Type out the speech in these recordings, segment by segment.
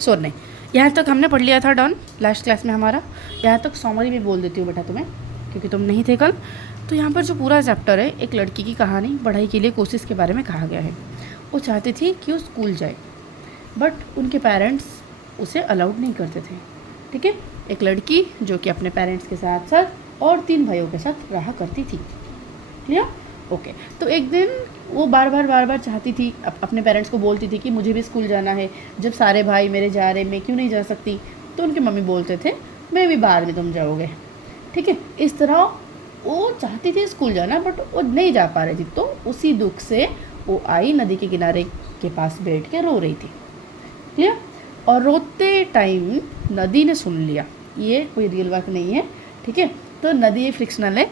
शोर नहीं। यहाँ तक हमने पढ़ लिया था डन लास्ट क्लास में हमारा। यहाँ तक समरी में बोल देती हूँ बेटा तुम्हें, क्योंकि तुम नहीं थे कल। तो यहाँ पर जो पूरा चैप्टर है, एक लड़की की कहानी पढ़ाई के लिए कोशिश के बारे में कहा गया है। वो चाहती थी कि वो स्कूल जाए, बट उनके पेरेंट्स उसे अलाउड नहीं करते थे। ठीक है, एक लड़की जो कि अपने पेरेंट्स के साथ साथ और 3 भाइयों के साथ रहा करती थी। क्लियर? ओके। तो एक दिन वो बार बार चाहती थी, अपने पेरेंट्स को बोलती थी कि मुझे भी स्कूल जाना है, जब सारे भाई मेरे जा रहे मैं क्यों नहीं जा सकती। तो उनके मम्मी बोलते थे मैं भी बाद में तुम जाओगे। ठीक है, इस तरह वो चाहती थी स्कूल जाना, बट वो नहीं जा पा रही थी। तो उसी दुख से वो आई, नदी के किनारे के पास बैठ के रो रही थी। क्लियर? और रोते टाइम नदी ने सुन लिया। ये कोई रियल बात नहीं है। ठीक है, तो नदी फ्रिक्शनल है।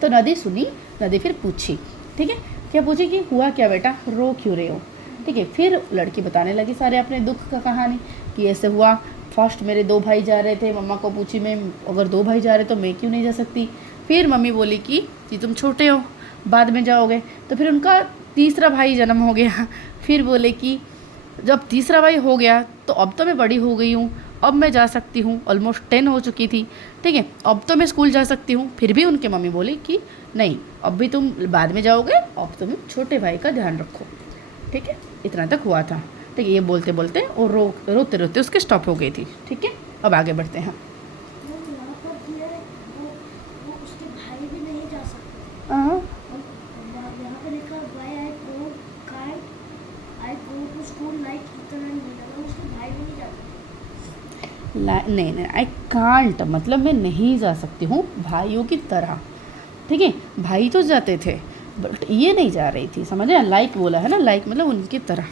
तो नदी सुनी, नदी फिर पूछी। ठीक है, क्या पूछी कि हुआ क्या बेटा, रो क्यों रहे हो। ठीक है, फिर लड़की बताने लगी सारे अपने दुख का कहानी कि ऐसे हुआ। फर्स्ट मेरे 2 भाई जा रहे थे, मम्मा को पूछी मैं अगर 2 भाई जा रहे तो मैं क्यों नहीं जा सकती। फिर मम्मी बोली कि तुम छोटे हो, बाद में जाओगे। तो फिर उनका तीसरा भाई जन्म हो गया। फिर बोले कि जब तीसरा भाई हो गया तो अब तो मैं बड़ी हो गई हूँ, अब मैं जा सकती हूँ, ऑलमोस्ट 10 हो चुकी थी। ठीक है, अब तो मैं स्कूल जा सकती हूँ। फिर भी उनके मम्मी बोली कि नहीं, अब भी तुम बाद में जाओगे, अब तुम छोटे भाई का ध्यान रखो। ठीक है, इतना तक हुआ था। ठीक है, ये बोलते बोलते और रोते रोते उसके स्टॉप हो गई थी। ठीक है, अब आगे बढ़ते हैं। वो यहाँ पर दिया है, वो उसके भाई भी नहीं जा सकते। हाँ, यहाँ पे लिखा why I go to school like इतना नहीं लगा, उसके भाई भी नहीं जा सकते। नहीं, आई कांट मतलब मैं नहीं जा सकती हूँ भाइयों की तरह। ठीक है, भाई तो जाते थे बट ये नहीं जा रही थी, समझ रहे? लाइक बोला है ना, लाइक मतलब उनकी तरह।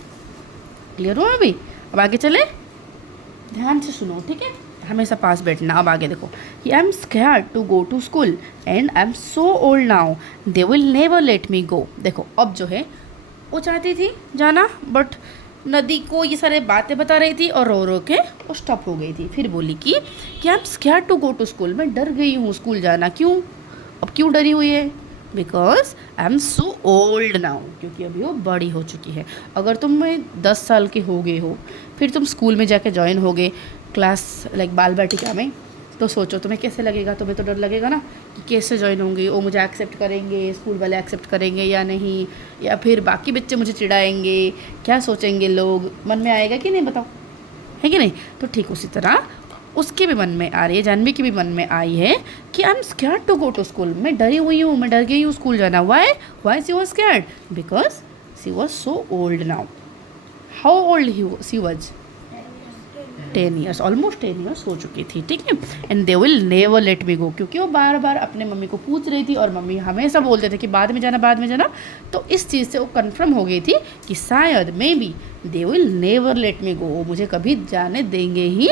क्लियर हुआ अभी? अब आगे चले, ध्यान से सुनो। ठीक है, हमेशा पास बैठना। अब आगे देखो कि I am scared to go to school and I am so old now, they will never let me go. देखो अब जो है वो चाहती थी जाना, बट नदी को ये सारे बातें बता रही थी और रो रो के वो स्टॉप हो गई थी। फिर बोली कि I am scared to go to school, मैं डर गई हूँ स्कूल जाना। क्यों? अब क्यों डरी हुई है? Because I am so old now, क्योंकि अभी वो बड़ी हो चुकी है। अगर तुम 10 साल के हो गए हो, फिर तुम स्कूल में जाके ज्वाइन हो गए क्लास लाइक बाल बाटिका में, तो सोचो तुम्हें कैसे लगेगा। तुम्हें तो डर लगेगा ना कि कैसे ज्वाइन होंगे, वो मुझे एक्सेप्ट करेंगे, स्कूल वाले एक्सेप्ट करेंगे या नहीं, या फिर बाकी बच्चे मुझे चिढ़ाएंगे, क्या सोचेंगे लोग, मन में आएगा कि नहीं बताओ, है कि नहीं? तो ठीक उसी तरह उसके भी मन में आ रही है, जानवी की भी मन में आई है कि I am scared to go to school, मैं डरी हुई हूँ, मैं डर गई हूँ स्कूल जाना। Why she was scared? Because she was so old now. How old she was? 10 years, almost 10 years हो चुकी थी। ठीक है, and they will never let me go, क्योंकि वो बार बार अपने मम्मी को पूछ रही थी और मम्मी हमेशा बोलते थे कि बाद में जाना, बाद में जाना। तो इस चीज़ से वो कन्फर्म हो गई थी कि शायद may be they will never let me go, वो मुझे कभी जाने देंगे ही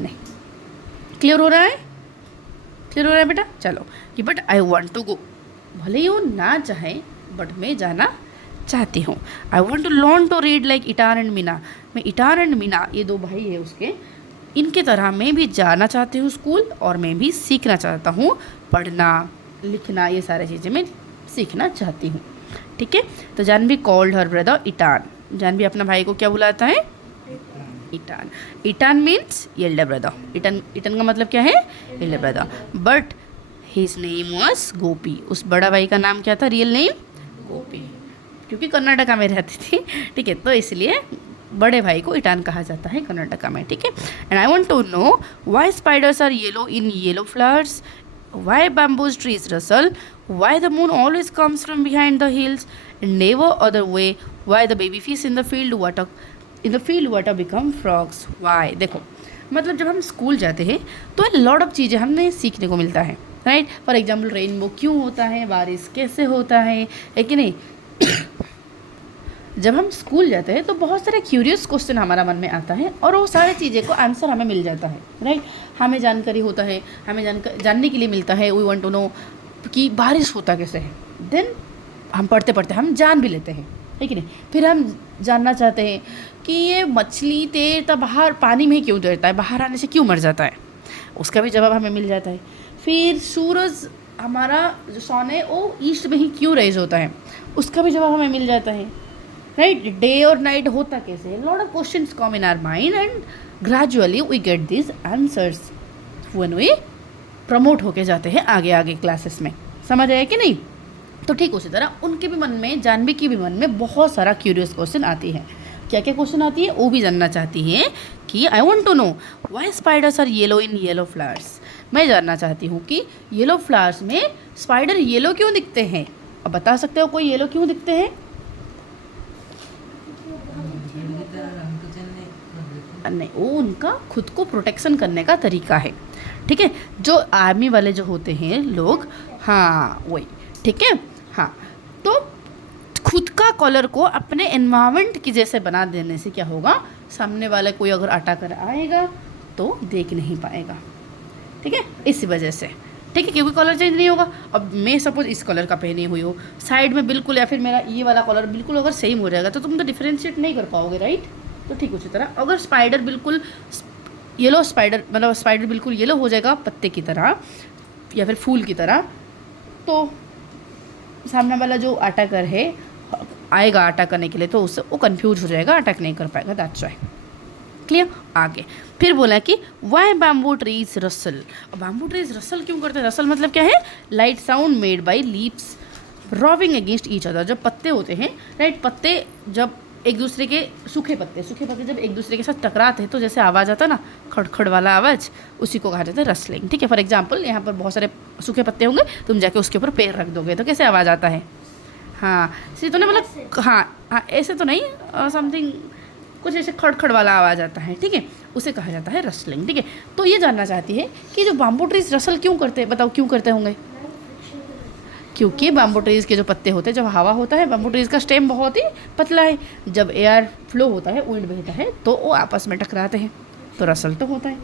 नहीं। क्लियर हो रहा है? क्लियर हो रहा है बेटा? चलो कि but I want to go, भले ही वो ना चाहे बट मैं जाना चाहती हूँ। I want to learn to read like Itan and Meena, मैं इटान एंड मीना, ये 2 भाई है उसके, इनके तरह मैं भी जाना चाहती हूँ स्कूल, और मैं भी सीखना चाहता हूँ, पढ़ना लिखना ये सारी चीज़ें मैं सीखना चाहती हूँ। ठीक है, तो Jahnavi called her brother Itan, Jahnavi अपना भाई को क्या बुलाता है? Itan. Itan means elder brother. Itan का मतलब क्या है? Elder brother. But his name was Gopi, उस बड़ा भाई का नाम क्या था रियल नेम? गोपी, क्योंकि कर्नाटका में रहती थी। ठीक है, तो इसलिए बड़े भाई को इटान कहा जाता है कर्नाटका में। ठीक है, and I want to know why spiders are yellow in yellow flowers, why bamboos trees rustle, why the moon always comes from behind the hills and never other way, why the baby fish in the field water become frogs, why. देखो मतलब जब हम school जाते हैं तो lot of चीज़ें हमें सीखने को मिलता है, राइट? फॉर एग्जाम्पल रेनबो क्यों होता है, बारिश कैसे होता है कि नहीं? जब हम स्कूल जाते हैं तो बहुत सारे क्यूरियस क्वेश्चन हमारा मन में आता है और वो सारी चीज़ें को आंसर हमें मिल जाता है, राइट? हमें जानकारी होता है, हमें जानने के लिए मिलता है। वी वांट टू नो कि बारिश होता कैसे है। देन हम पढ़ते पढ़ते हम जान भी लेते हैं, है कि नहीं? फिर हम जानना चाहते हैं कि ये मछली तैरता बाहर पानी में ही क्यों तैरता है, बाहर आने से क्यों मर जाता है, उसका भी जवाब हमें मिल जाता है। फिर सूरज हमारा जो सन है वो ईस्ट में ही क्यों रेज होता है, उसका भी जवाब हमें मिल जाता है, राइट, डे और नाइट होता कैसे है, lot of questions come in our mind and gradually we get this answers when we promote होके जाते हैं आगे आगे क्लासेस में। समझ आया कि नहीं? तो ठीक उसी तरह उनके भी मन में, जानवी की भी मन में बहुत सारा क्यूरियस क्वेश्चन आती है। क्या क्या क्वेश्चन आती है वो भी जानना चाहती है कि I want to know why spiders are yellow in yellow flowers. मैं जानना चाहती हूँ कि येलो फ्लावर्स में स्पाइडर येलो क्यों दिखते हैं। अब बता सकते हो कोई येलो क्यों दिखते हैं? नहीं, वो उनका खुद को प्रोटेक्शन करने का तरीका है। ठीक है, जो आर्मी वाले जो होते हैं लोग, हाँ वही, ठीक है, हाँ, तो खुद का कलर को अपने एनवायरनमेंट की जैसे बना देने से क्या होगा, सामने वाले कोई अगर अटैकर आएगा तो देख नहीं पाएगा। ठीक है, इसी वजह से, ठीक है, क्योंकि कलर चेंज नहीं होगा। अब मैं सपोज इस कलर का पहनी हुई हो साइड में बिल्कुल, या फिर मेरा ये वाला कलर बिल्कुल अगर सेम हो जाएगा तो तुम तो डिफ्रेंशिएट नहीं कर पाओगे, राइट। तो ठीक उसी तरह अगर स्पाइडर बिल्कुल येलो, स्पाइडर मतलब स्पाइडर बिल्कुल येलो हो जाएगा पत्ते की तरह या फिर फूल की तरह, तो सामने वाला जो अटैकर है आएगा अटैक करने के लिए तो उससे वो कंफ्यूज हो जाएगा, अटैक नहीं कर पाएगा। That's why. क्लियर? आगे फिर बोला कि why bamboo trees rustle. Bamboo trees rustle क्यों करते हैं? रसल मतलब क्या है? Light sound made by leaves rubbing against each other. जब पत्ते होते हैं, राइट, पत्ते जब एक दूसरे के, सूखे पत्ते जब एक दूसरे के साथ टकराते हैं तो जैसे आवाज़ आता है ना, खड़खड़ वाला आवाज़, उसी को कहा जाता है रसलिंग। ठीक है, फॉर एग्जाम्पल यहाँ पर बहुत सारे सूखे पत्ते होंगे, तुम जाके उसके ऊपर पैर रख दोगे तो कैसे आवाज़ आता है? हाँ, सीधे तो नहीं, मतलब हाँ ऐसे तो नहीं, समथिंग कुछ ऐसे खड़खड़ वाला आवाज़ आता है। ठीक है, उसे कहा जाता है रसलिंग। ठीक है, तो ये जानना चाहती है कि जो बैम्बू ट्रीज रसल क्यों करते हैं, बताओ क्यों करते होंगे? क्योंकि बैम्बू ट्रीज़ के जो पत्ते होते हैं, जब हवा होता है, बैम्बू ट्रीज़ का स्टेम बहुत ही पतला है, जब एयर फ्लो होता है, विंड बहता है तो वो आपस में टकराते हैं, तो रसल तो होता है।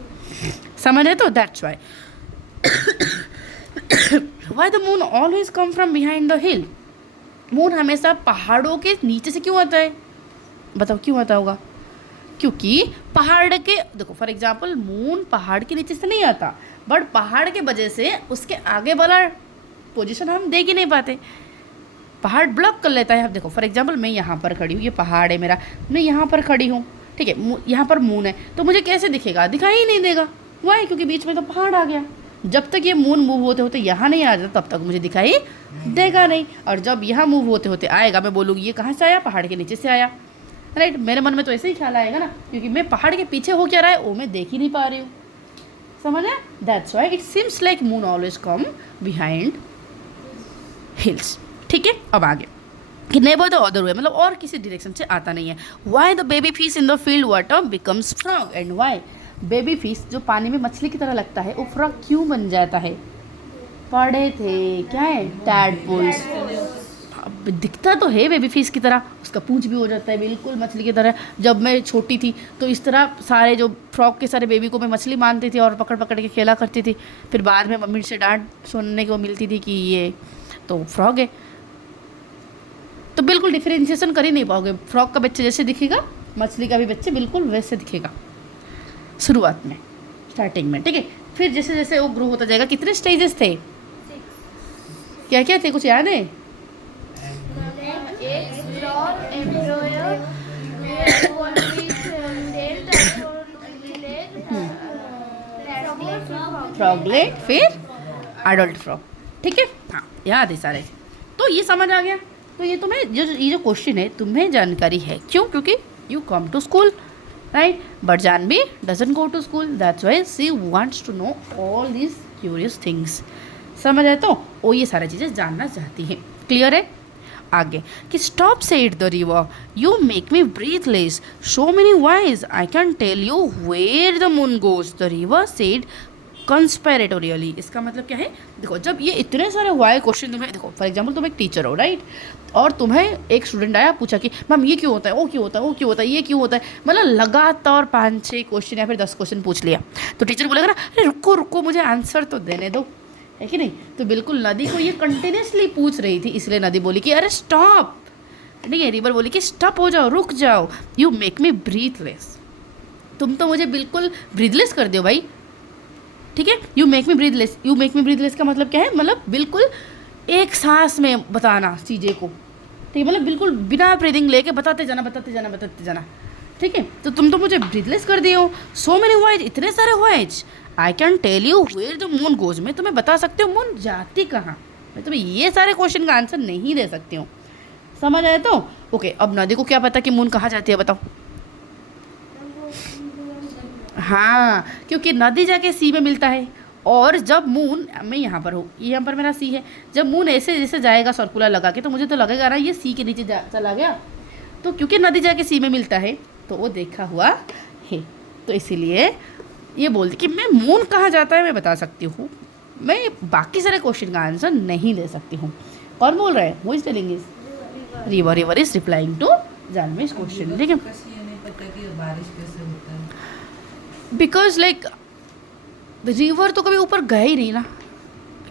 समझ है? तो that's why why the moon always come from behind the hill. Moon हमेशा पहाड़ों के नीचे से क्यों आता है? बताओ क्यों आता होगा? क्योंकि पहाड़ के, देखो फॉर एग्जाम्पल मून पहाड़ के नीचे से नहीं आता, बट पहाड़ के वजह से उसके आगे वाला पोजीशन हम देख ही नहीं पाते, पहाड़ ब्लॉक कर लेता है। अब देखो फॉर एग्जांपल मैं यहाँ पर खड़ी हूँ, ये पहाड़ है मेरा, मैं यहाँ पर खड़ी हूँ, ठीक है, यहाँ पर मून है, तो मुझे कैसे दिखेगा? दिखाई ही नहीं देगा। वाई? क्योंकि बीच में तो पहाड़ आ गया। जब तक ये मून मूव होते होते यहाँ नहीं आ जाता तब तक मुझे दिखाई देगा नहीं, और जब यहाँ मूव होते होते आएगा मैं बोलूँगी ये कहाँ से आया? पहाड़ के नीचे से आया, राइट। मेरे मन में तो ऐसे ही ख्याल आएगा ना, क्योंकि मैं पहाड़ के पीछे हो क्या रहा है वो मैं देख ही नहीं पा रही हूँ। समझ है? That's why it seems like moon always come behind hills. ठीक है, अब आगे कि नेवर द अदर वे, मतलब और किसी डायरेक्शन से आता नहीं है। Why the baby fish in the field water becomes frog, and why baby fish जो पानी में मछली की तरह लगता है वो फ्रॉग क्यों बन जाता है? पढ़े थे क्या है? टैडपोल्स। दिखता तो है बेबी फिश की तरह, उसका पूंछ भी हो जाता है बिल्कुल मछली की तरह। जब मैं छोटी थी तो इस तरह सारे जो फ्रॉग के सारे बेबी को मैं मछली मानती थी और पकड़ पकड़ के खेला करती थी। फिर बाद में मम्मी से डांट सुनने को मिलती थी कि ये तो फ्रॉग है। तो बिल्कुल डिफरेंशिएशन कर ही नहीं पाओगे, फ्रॉग का बच्चे जैसे दिखेगा मछली का भी बच्चे बिल्कुल वैसे दिखेगा शुरुआत में, स्टार्टिंग में। ठीक है, फिर जैसे जैसे वो ग्रो होता जाएगा। कितने स्टेजेस थे? क्या क्या थे, कुछ याद है? फ्रॉगलेट, फिर एडल्ट फ्रॉग। ठीक है, हाँ याद है सारे। तो ये समझ आ गया। तो ये तुम्हें ये जो क्वेश्चन है तुम्हें जानकारी है, क्यों? क्योंकि you come to school, right, but Jahnavi doesn't go to school, that's why she wants to know all these curious things. समझ आए? तो वो ये सारी चीज़ें जानना चाहती है। क्लियर है? आगे कि stop said the river, you make me breathless, so many whys, I can tell you where the moon goes, the river said conspiratorially. इसका मतलब क्या है? देखो जब ये इतने सारे वाई क्वेश्चन तुम्हें, देखो फॉर एग्जाम्पल तुम एक टीचर हो, राइट, और तुम्हें एक स्टूडेंट आया पूछा कि मैम ये क्यों होता है, वो क्यों होता है, वो क्यों होता है, ये क्यों होता है, मतलब लगातार 5-6 क्वेश्चन या फिर 10 क्वेश्चन पूछ लिया, तो टीचर बोलेगा ना अरे रुको रुको मुझे आंसर तो देने दो, है कि नहीं? तो बिल्कुल नदी को ये कंटिन्यूसली पूछ रही थी, इसलिए नदी बोली कि अरे स्टॉप, ठीक है, रिवर बोली कि स्टॉप हो जाओ, रुक जाओ, यू मेक मी ब्रीथलेस, तुम तो मुझे बिल्कुल ब्रीथलेस कर दो भाई। ठीक है, you make me breathless, you make me breathless का मतलब क्या है? मतलब बिल्कुल एक सांस में बताना चीज़ें को, ठीक है, मतलब बिल्कुल बिना ब्रीदिंग लेके बताते जाना। ठीक है, तो तुम तो मुझे ब्रीथलेस कर दिए हो। सो मेनी वॉयज, इतने सारे ways. I can tell you where the moon goes, मैं तुम्हें बता सकती हूँ मून जाती कहाँ। मैं तुम्हें ये सारे क्वेश्चन का आंसर नहीं दे सकती हूँ, समझ आए तो। ओके, अब नदी को क्या पता कि मून कहाँ जाती है, बताओ। हाँ, क्योंकि नदी जाके सी में मिलता है, और जब मून, मैं यहाँ पर हूँ, यहाँ पर मेरा सी है, जब मून ऐसे जैसे जाएगा सर्कुलर लगा के, तो मुझे तो लगेगा ना ये सी के नीचे चला गया। तो क्योंकि नदी जाके सी में मिलता है तो वो देखा हुआ है, तो इसीलिए ये बोलती कि मैं मून कहाँ जाता है मैं बता सकती हूँ, मैं बाकी सारे क्वेश्चन का आंसर नहीं दे सकती हूँ। कौन बोल रहा है, who is telling is river, river is replying to Jahnavi's question. ठीक है, बारिश कैसे होता है? बिकॉज लाइक रिवर तो कभी ऊपर गए ही नहीं ना,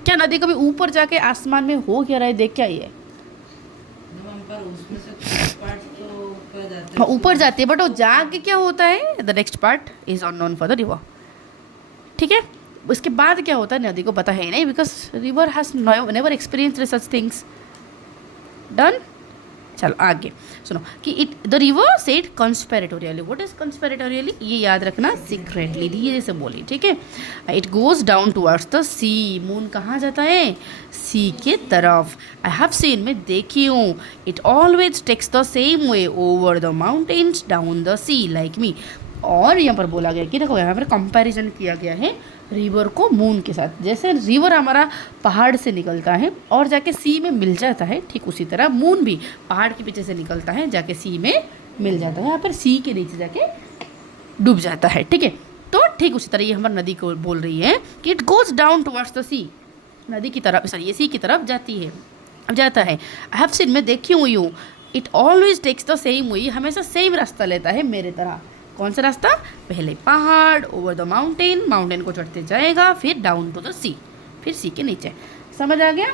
क्या नदी कभी ऊपर जाके आसमान में हो क्या रहा है देख क्या ही है। पर उसमें से कुछ पार्ट तो ऊपर जाते हाँ, ऊपर जाती है, बट वो जाके क्या होता है, the next part is unknown for the river. ठीक है, उसके बाद क्या होता है नदी को पता है ही नहीं, because river has never experience such things. Done, चलो आगे सुनो कि it the river said conspiratorially. What is conspiratorially, ये याद रखना, सीक्रेटली, धीरे से बोली। ठीक है, it goes down towards the sea, moon कहाँ जाता है, सी के तरफ। आई हैव सीन, मैं देखी हूँ, it always takes the same way over the mountains down the sea like me. और यहाँ पर बोला गया कि देखो यहाँ पर कंपैरिजन किया गया है रिवर को मून के साथ। जैसे रिवर हमारा पहाड़ से निकलता है और जाके सी में मिल जाता है, ठीक उसी तरह मून भी पहाड़ के पीछे से निकलता है, जाके सी में मिल जाता है, यहाँ पर सी के नीचे जाके डूब जाता है। ठीक है, तो ठीक उसी तरह ये हमारी नदी को बोल रही है कि it goes down towards the sea, नदी की तरफ, सॉरी ये सी की तरफ जाती है, अब जाता है। आई हैव सीन, मैं देखी हुई हूँ, it always takes the same way, हमेशा सेम रास्ता लेता है मेरे तरह। कौन सा रास्ता, पहले पहाड़, ओवर द माउंटेन, माउंटेन को चढ़ते जाएगा, फिर डाउन टू द सी, फिर सी के नीचे। समझ आ गया।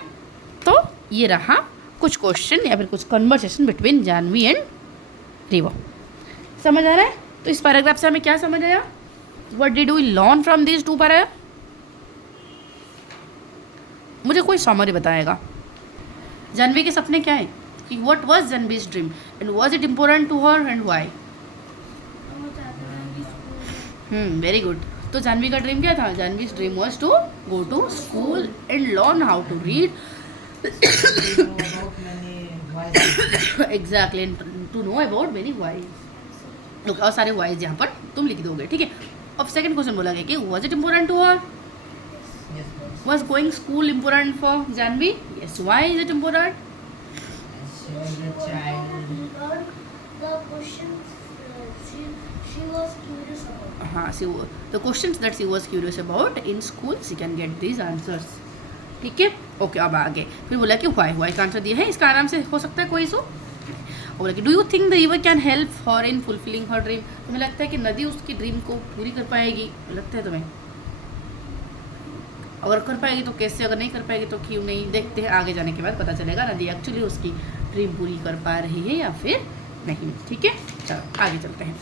तो ये रहा कुछ क्वेश्चन या फिर कुछ conversation between Jahnavi and river. समझ आ रहा है। तो इस पैराग्राफ से हमें क्या समझ आया, what did we learn from this two paragraph. मुझे कोई समरी बताएगा, जानवी के सपने क्या है, कि what was Jahnavi's dream and was it important to her and why. Very good. तो जानवी का ड्रीम क्या था, Jahnavi's dream was to go to school and learn how to read, exactly, to know about many whys. और सारे wise यहाँ पर तुम लिख दोगे। ठीक है, अब सेकंड क्वेश्चन बोला गया कि was it important to her, was going school important for Janvi? Yes. Why is it important? She was a child. The questions she was curious about. हाँ, the questions that she was curious about in school, she can get these answers. ठीक है, okay. अब आगे फिर बोला कि why का answer दिया है, इसका आराम से हो सकता है कोई सो। बोला कि do you think the river can help her in fulfilling her dream, तुम्हें लगता है कि नदी उसकी ड्रीम को पूरी कर पाएगी, लगता है तुम्हें? अगर कर पाएगी तो कैसे, अगर नहीं कर पाएगी तो क्यों नहीं, देखते हैं आगे जाने के बाद पता चलेगा नदी एक्चुअली उसकी ड्रीम पूरी कर पा रही है या फिर नहीं। ठीक है, चलो आगे चलते हैं।